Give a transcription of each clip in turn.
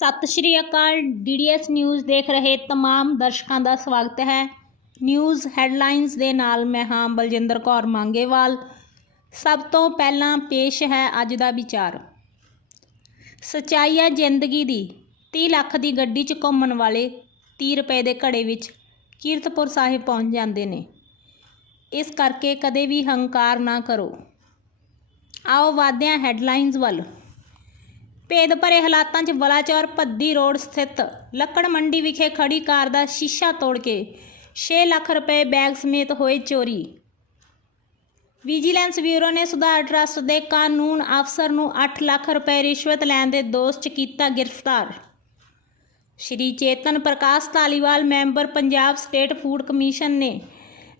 ਸਤਿ ਸ਼੍ਰੀ ਅਕਾਲ DDS news ਦੇਖ ਰਹੇ तमाम ਦਰਸ਼ਕਾਂ ਦਾ ਸਵਾਗਤ ਹੈ ਨਿਊਜ਼ ਹੈਡਲਾਈਨਸ ਦੇ ਨਾਲ ਮੈਂ ਹਾਂ ਬਲਜਿੰਦਰ ਕੌਰ ਮੰਗੇਵਾਲ ਸਭ ਤੋਂ ਪਹਿਲਾਂ ਪੇਸ਼ ਹੈ ਅੱਜ ਦਾ ਵਿਚਾਰ ਸਚਾਈ ਹੈ ਜ਼ਿੰਦਗੀ ਦੀ 30 ਲੱਖ ਦੀ ਗੱਡੀ 'ਚ ਘੁੰਮਣ ਵਾਲੇ 30 ਰੁਪਏ ਦੇ ਘੜੇ ਵਿੱਚ ਕੀਰਤਪੁਰ ਸਾਹਿਬ ਪਹੁੰਚ ਜਾਂਦੇ ਨੇ ਇਸ ਕਰਕੇ ਕਦੇ ਵੀ ਹੰਕਾਰ ਨਾ ਕਰੋ ਆਓ ਵਾਧੇ ਹਾਂ ਹੈਡਲਾਈਨਸ ਵੱਲ ਭੇਦ ਭਰੇ ਹਾਲਾਤਾਂ 'ਚ ਬਲਾਚੌਰ ਭੱਦੀ ਰੋਡ ਸਥਿਤ ਲੱਕੜ ਮੰਡੀ ਵਿਖੇ ਖੜੀ ਕਾਰ ਦਾ ਸ਼ੀਸ਼ਾ ਤੋੜ ਕੇ 6 ਲੱਖ ਰੁਪਏ ਬੈਗ ਸਮੇਤ ਹੋਏ ਚੋਰੀ। ਵਿਜੀਲੈਂਸ ਬਿਊਰੋ ਨੇ ਸੁਧਾਰ ਟਰੱਸਟ ਦੇ ਕਾਨੂੰਨ ਅਫਸਰ ਨੂੰ 8 ਲੱਖ ਰੁਪਏ ਰਿਸ਼ਵਤ ਲੈਣ ਦੇ ਦੋਸ਼ 'ਚ ਕੀਤਾ ਗ੍ਰਿਫਤਾਰ। Shri Chetan Prakash Dhaliwal, member Punjab state food commission ਨੇ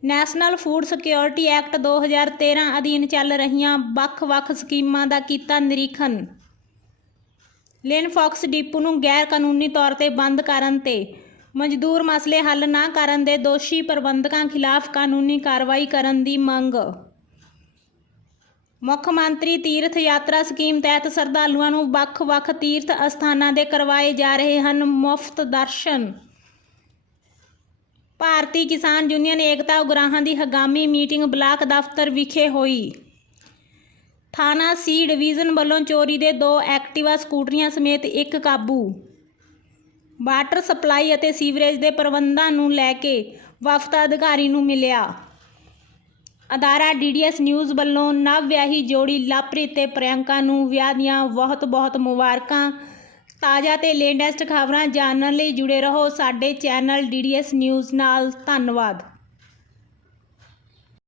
ਨੈਸ਼ਨਲ ਫੂਡ ਸਿਕਿਉਰਿਟੀ ਐਕਟ 2013 ਅਧੀਨ ਚੱਲ ਰਹੀਆਂ ਵੱਖ-ਵੱਖ ਸਕੀਮਾਂ ਦਾ ਕੀਤਾ ਨਿਰੀਖਣ। ਲਿਨ ਫੌਕਸ ਡਿਪੂ ਨੂੰ ਗੈਰ ਕਾਨੂੰਨੀ ਤੌਰ ਤੇ ਬੰਦ ਕਰਨ ਤੇ ਮਜ਼ਦੂਰ ਮਸਲੇ ਹੱਲ ਨਾ ਕਰਨ ਦੇ ਦੋਸ਼ੀ ਪ੍ਰਬੰਧਕਾਂ ਖਿਲਾਫ ਕਾਨੂੰਨੀ ਕਾਰਵਾਈ ਕਰਨ ਦੀ ਮੰਗ। ਮੁੱਖ ਮੰਤਰੀ ਤੀਰਥ ਯਾਤਰਾ ਸਕੀਮ ਤਹਿਤ ਸ਼ਰਧਾਲੂਆਂ ਨੂੰ ਵੱਖ-ਵੱਖ ਤੀਰਥ ਅਸਥਾਨਾਂ ਦੇ ਕਰਵਾਏ ਜਾ ਰਹੇ ਹਨ। ਮੁਫਤ ਦਰਸ਼ਨ। ਭਾਰਤੀ ਕਿਸਾਨ ਯੂਨੀਅਨ ਏਕਤਾ ਉਗਰਾਹਾਂ ਦੀ ਹਗਾਮੀ ਮੀਟਿੰਗ ਬਲਾਕ ਦਫ਼ਤਰ ਵਿਖੇ ਹੋਈ। ਥਾਣਾ ਸੀ ਡਿਵੀਜ਼ਨ ਵੱਲੋਂ ਚੋਰੀ ਦੇ ਦੋ ਐਕਟਿਵਾ ਸਕੂਟਰੀਆਂ ਸਮੇਤ ਇੱਕ ਕਾਬੂ। ਵਾਟਰ ਸਪਲਾਈ ਅਤੇ ਸੀਵਰੇਜ ਦੇ ਪ੍ਰਬੰਧਾਂ ਨੂੰ ਲੈ ਕੇ ਵਫਦ ਅਧਿਕਾਰੀ ਨੂੰ ਮਿਲਿਆ। ਅਦਾਰਾ ਡੀਡੀਐਸ ਨਿਊਜ਼ ਵੱਲੋਂ ਨਵ ਵਿਆਹੀ ਜੋੜੀ ਲਾਪ੍ਰੀਤ ਤੇ ਪ੍ਰਿਯੰਕਾ ਨੂੰ ਵਿਆਹ ਦੀਆਂ ਬਹੁਤ-ਬਹੁਤ ਮੁਬਾਰਕਾਂ। ਤਾਜ਼ਾ ਤੇ ਲੇਟੈਸਟ ਖਬਰਾਂ ਜਾਣਨ ਲਈ ਜੁੜੇ ਰਹੋ ਸਾਡੇ ਚੈਨਲ ਡੀਡੀਐਸ ਨਿਊਜ਼ ਨਾਲ। ਧੰਨਵਾਦ।